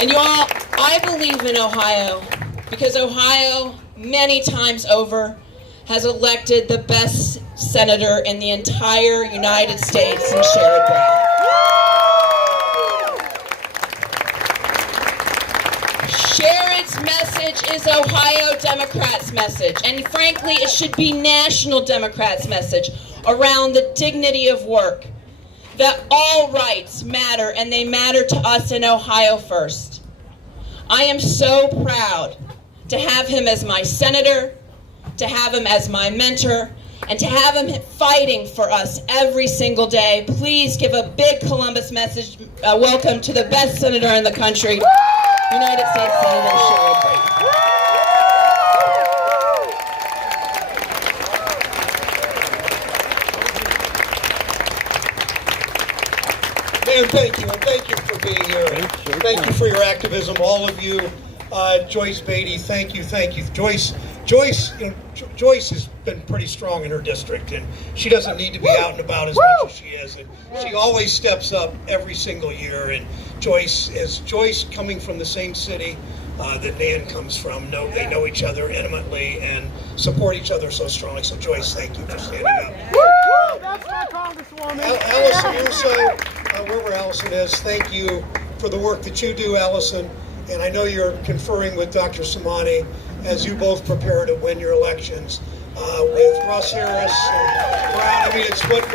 And you all, I believe in Ohio because Ohio, many times over, has elected the best senator in the entire United States in Sherrod. Sherrod's message is Ohio Democrats' message, and frankly, it should be national Democrats' message around the dignity of work, that all rights matter, and they matter to us in Ohio first. I am so proud to have him as my senator, to have him as my mentor, and to have him fighting for us every single day. Please give a big Columbus message, welcome to the best senator in the country, United States Senator Sherrod. Dan, thank you, and thank you for being here. Thank you for your activism, all of you. Joyce Beatty, thank you. Joyce, Joyce has been pretty strong in her district, and she doesn't need to be out and about as much as she is. And she always steps up every single year. And Joyce, coming from the same city that Nan comes from, they know each other intimately and support each other so strongly. So Joyce, thank you for standing up. That's my Congresswoman. Allison Russo, wherever Allison is, thank you for the work that you do, Allison. And I know you're conferring with Dr. Samani as you both prepare to win your elections with Russ Harris and Brown. I mean, it's what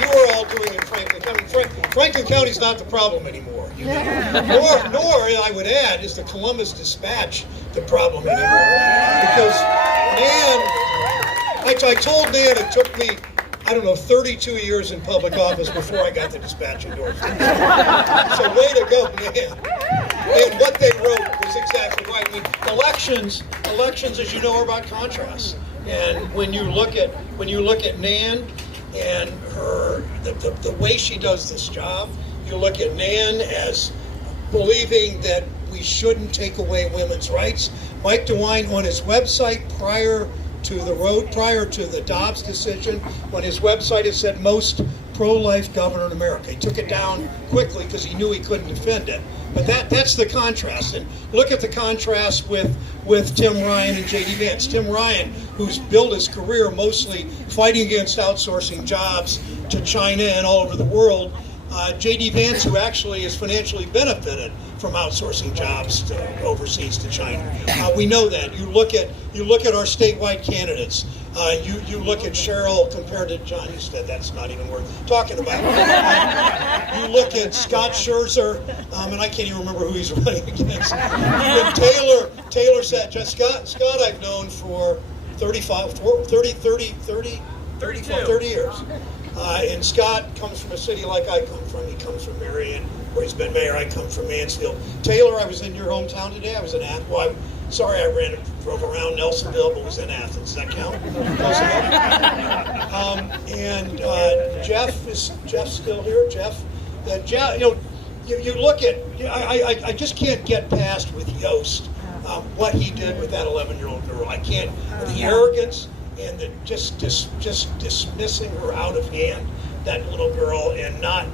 you are all doing in Franklin County. Franklin County's not the problem anymore. Nor, I would add, is the Columbus Dispatch the problem anymore. Because Nan, I told Nan it took me, 32 years in public office before I got the Dispatch endorsement. So way to go, Nan. And what they wrote was exactly right. I mean, elections, as you know, are about contrasts. And when you look at Nan and her the way she does this job, you look at Nan as believing that we shouldn't take away women's rights. Mike DeWine on his website prior to the Dobbs decision, when his website had said most pro-life governor in America. He took it down quickly because he knew he couldn't defend it. But that's the contrast. And look at the contrast with Tim Ryan and J.D. Vance. Tim Ryan, who's built his career mostly fighting against outsourcing jobs to China and all over the world. J.D. Vance, who actually has financially benefited from outsourcing jobs overseas to China. We know that. You look at our statewide candidates. You look at Cheryl compared to John Husted. That's not even worth talking about. You look at Scott Scherzer, and I can't even remember who he's running against. Taylor said, Scott I've known for 30 years. And Scott comes from a city like I come from. He comes from Marion, where he's been mayor. I come from Mansfield. Taylor, I was in your hometown today. I was in Athens. Well, sorry I drove around Nelsonville, but was in Athens. Does that count? And Jeff's still here. Jeff, you look at, I just can't get past with Yost what he did with that 11-year-old girl. I can't, the arrogance and the just dismissing her out of hand, that little girl, and not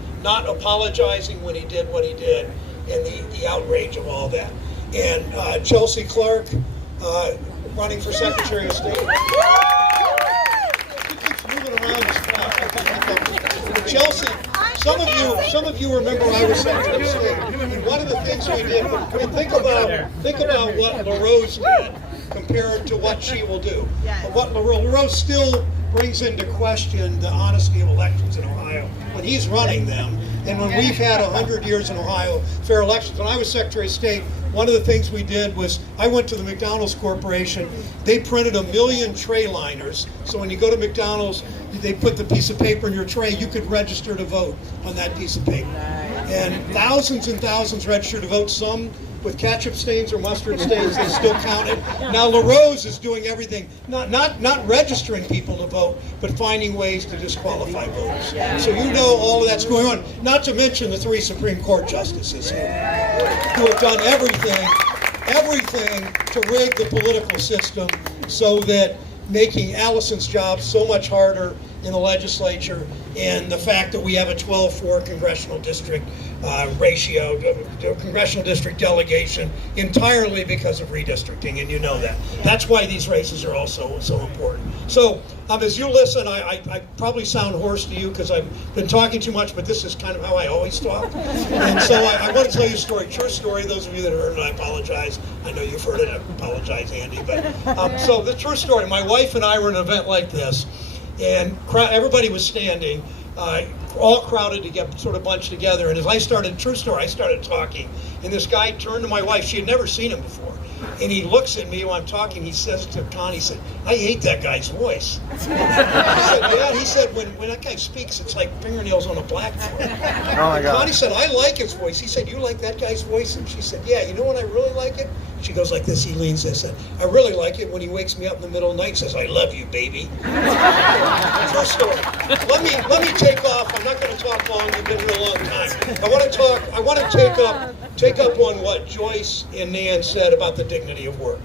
apologizing when he did what he did, and the outrage of all that. And Chelsea Clark running for Secretary of State. She keeps moving around the spot. Chelsea, some of you remember I was Secretary of State, and one of the things we did, think about what LaRose did compared to what she will do. But what LaRose still brings into question the honesty of elections in Ohio when he's running them. And when we've had 100 years in Ohio, fair elections. When I was Secretary of State, one of the things we did was I went to the McDonald's Corporation. They printed 1 million tray liners. So when you go to McDonald's, they put the piece of paper in your tray. You could register to vote on that piece of paper. And thousands registered to vote. Some with ketchup stains or mustard stains, they still counted. Now LaRose is doing everything, not registering people to vote, but finding ways to disqualify voters. So you know all of that's going on. Not to mention the 3 Supreme Court justices who have done everything to rig the political system so that making Allison's job so much harder in the legislature, and the fact that we have a 12-4 congressional district ratio, congressional district delegation, entirely because of redistricting, and you know that. That's why these races are also so important. So as you listen, I probably sound hoarse to you because I've been talking too much, but this is kind of how I always talk. And so I want to tell you a story, true story. Those of you that heard it, I apologize. I know you've heard it. I apologize, Andy. But so the true story, my wife and I were at an event like this, and everybody was standing, all crowded to get sort of bunched together. And as I started, true story, I started talking, and this guy turned to my wife. She had never seen him before. And he looks at me while I'm talking. He says to Connie, he said, "I hate that guy's voice." I said, "Yeah." He said, when that guy speaks, it's like fingernails on a blackboard. Oh my God. Connie said, "I like his voice." He said, "You like that guy's voice?" And she said, "Yeah, you know when I really like it?" She goes like this, he leans and said, "I really like it when he wakes me up in the middle of the night and says, 'I love you, baby.'" First story. Let me take off. I'm not going to talk long. We've been here a long time. I want to take up on what Joyce and Nan said about the dignity of work.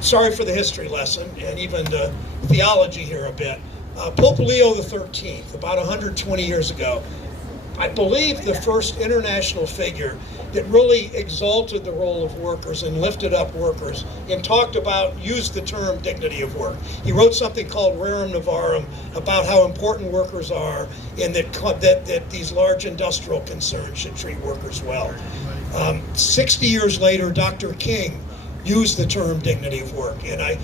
Sorry for the history lesson and even the theology here a bit. Pope Leo XIII, about 120 years ago, I believe the first international figure that really exalted the role of workers and lifted up workers and used the term dignity of work. He wrote something called Rerum Novarum about how important workers are and that these large industrial concerns should treat workers well. 60 years later, Dr. King used the term dignity of work. And I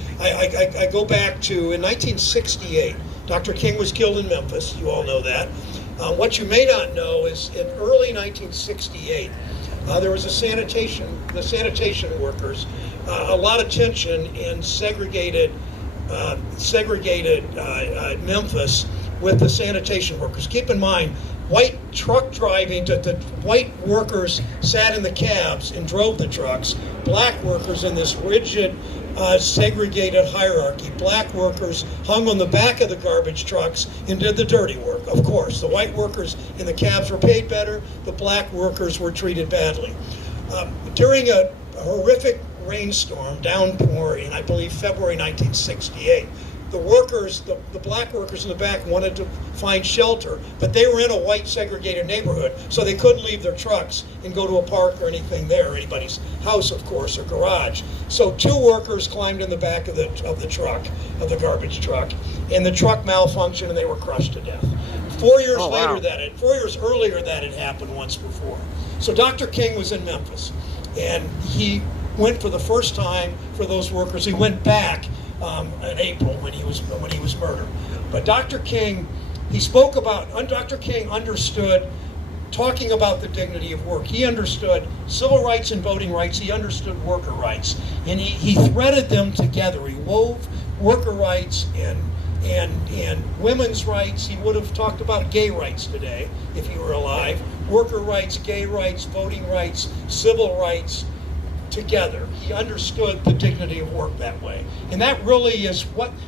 go back to, in 1968, Dr. King was killed in Memphis. You all know that. What you may not know is in early 1968, there was the sanitation workers, a lot of tension in segregated Memphis with the sanitation workers. Keep in mind, white truck driving, the white workers sat in the cabs and drove the trucks. Black workers in this rigid, segregated hierarchy. Black workers hung on the back of the garbage trucks and did the dirty work. Of course, the white workers in the cabs were paid better. The black workers were treated badly. During a horrific rainstorm, downpour in, I believe, February 1968, the black workers in the back wanted to find shelter, but they were in a white segregated neighborhood, so they couldn't leave their trucks and go to a park or anything there, anybody's house, of course, or garage. So two workers climbed in the back of the garbage truck, and the truck malfunctioned and they were crushed to death. 4 years earlier that had happened once before. So Dr. King was in Memphis, and he went for the first time for those workers. He went back in April when he was murdered. But Dr. King understood talking about the dignity of work. He understood civil rights and voting rights. He understood worker rights, and he threaded them together. He wove worker rights and women's rights. He would have talked about gay rights today if he were alive. Worker rights, gay rights, voting rights, civil rights, together. He understood the dignity of work that way. And that really is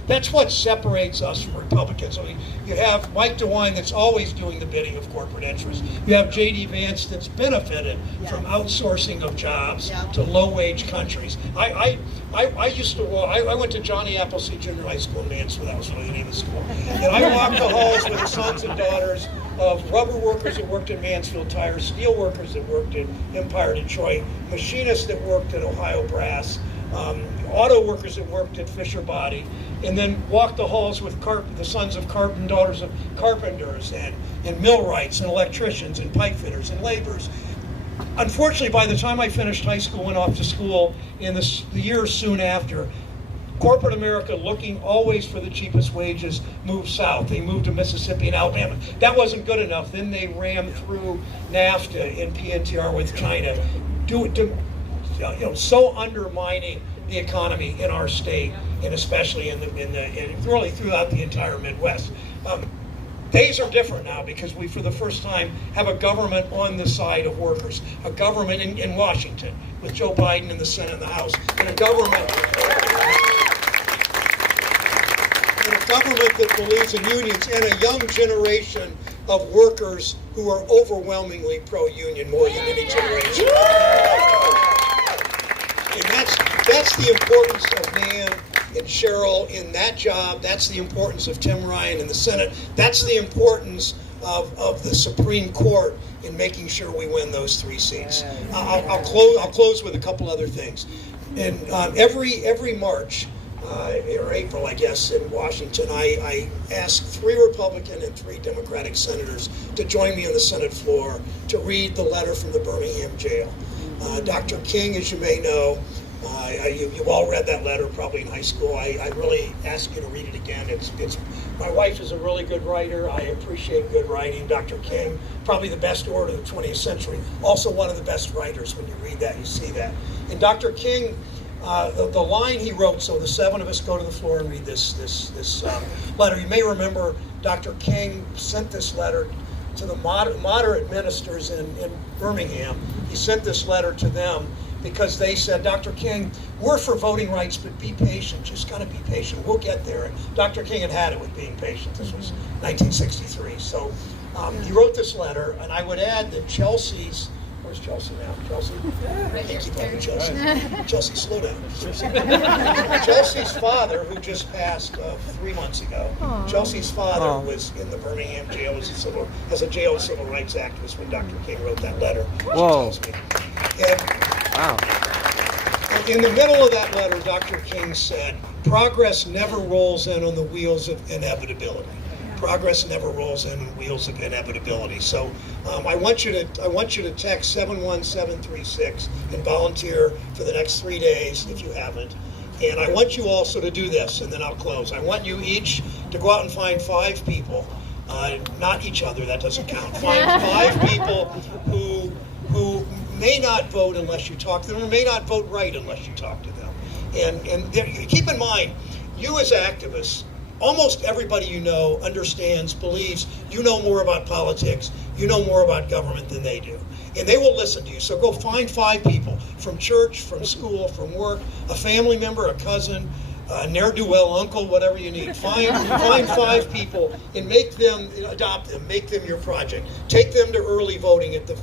that's what separates us from Republicans. I mean, you have Mike DeWine that's always doing the bidding of corporate interests. You have J.D. Vance that's benefited from outsourcing of jobs to low-wage countries. I went to Johnny Appleseed Junior High School in Mansfield. That was really the name of the school. And I walked the halls with the sons and daughters of rubber workers that worked in Mansfield Tire, steel workers that worked in Empire Detroit, machinists that worked at Ohio Brass, auto workers that worked at Fisher Body, and then walked the halls with the sons of and daughters of carpenters and millwrights and electricians and pipe fitters and laborers. Unfortunately, by the time I finished high school, went off to school, in the years soon after, corporate America, looking always for the cheapest wages, moved south. They moved to Mississippi and Alabama. That wasn't good enough. Then they rammed through NAFTA and PNTR with China, so undermining the economy in our state, and especially in really throughout the entire Midwest. Days are different now because we, for the first time, have a government on the side of workers, a government in Washington with Joe Biden in the Senate and the House, and a government that believes in unions, and a young generation of workers who are overwhelmingly pro-union more than any generation. And that's the importance of Nan and Cheryl in that job. That's the importance of Tim Ryan in the Senate. That's the importance of the Supreme Court in making sure we win those 3 seats. I'll close with a couple other things. And every March, or April, I guess, in Washington, I ask 3 Republican and 3 Democratic senators to join me on the Senate floor to read the letter from the Birmingham jail. Dr. King, as you may know, you've all read that letter probably in high school. I really ask you to read it again. My wife is a really good writer. I appreciate good writing. Dr. King, probably the best orator of the 20th century. Also one of the best writers. When you read that, you see that. And Dr. King, the line he wrote, so the 7 of us go to the floor and read this letter. You may remember Dr. King sent this letter to the moderate ministers in Birmingham. He sent this letter to them because they said, Dr. King, we're for voting rights, but be patient. Just got to be patient. We'll get there. And Dr. King had it with being patient. This was 1963. So he wrote this letter, and I would add that Chelsea's, where's Chelsea now? Chelsea? I can't keep up with Chelsea. Chelsea, slow down. Chelsea's father, who just passed 3 months ago, Chelsea's father was in the Birmingham jail as a jail civil rights activist when Dr. King wrote that letter. Whoa. Wow. In the middle of that letter, Dr. King said, progress never rolls in on the wheels of inevitability. Progress never rolls in on wheels of inevitability. So I want you to text 71736 and volunteer for the next 3 days if you haven't. And I want you also to do this, and then I'll close. I want you each to go out and find 5 people, not each other, that doesn't count. Find 5 people who may not vote unless you talk to them, or may not vote right unless you talk to them. And keep in mind, you as activists, almost everybody you know understands, believes you know more about politics, you know more about government than they do. And they will listen to you. So go find 5 people from church, from school, from work, a family member, a cousin, a ne'er-do-well uncle, whatever you need. Find 5 people and make them, adopt them, make them your project. Take them to early voting at the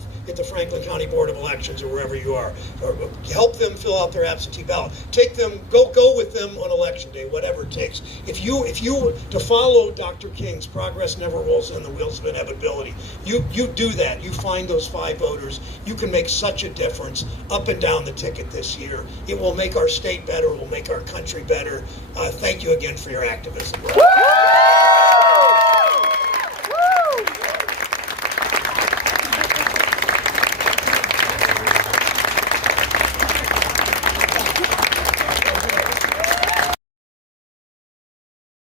Franklin County Board of Elections or wherever you are. Or help them fill out their absentee ballot. Take them, go with them on election day, whatever it takes. If you to follow Dr. King's progress never rolls in the wheels of inevitability, you do that. You find those 5 voters. You can make such a difference up and down the ticket this year. It will make our state better. It will make our country better. Thank you again for your activism.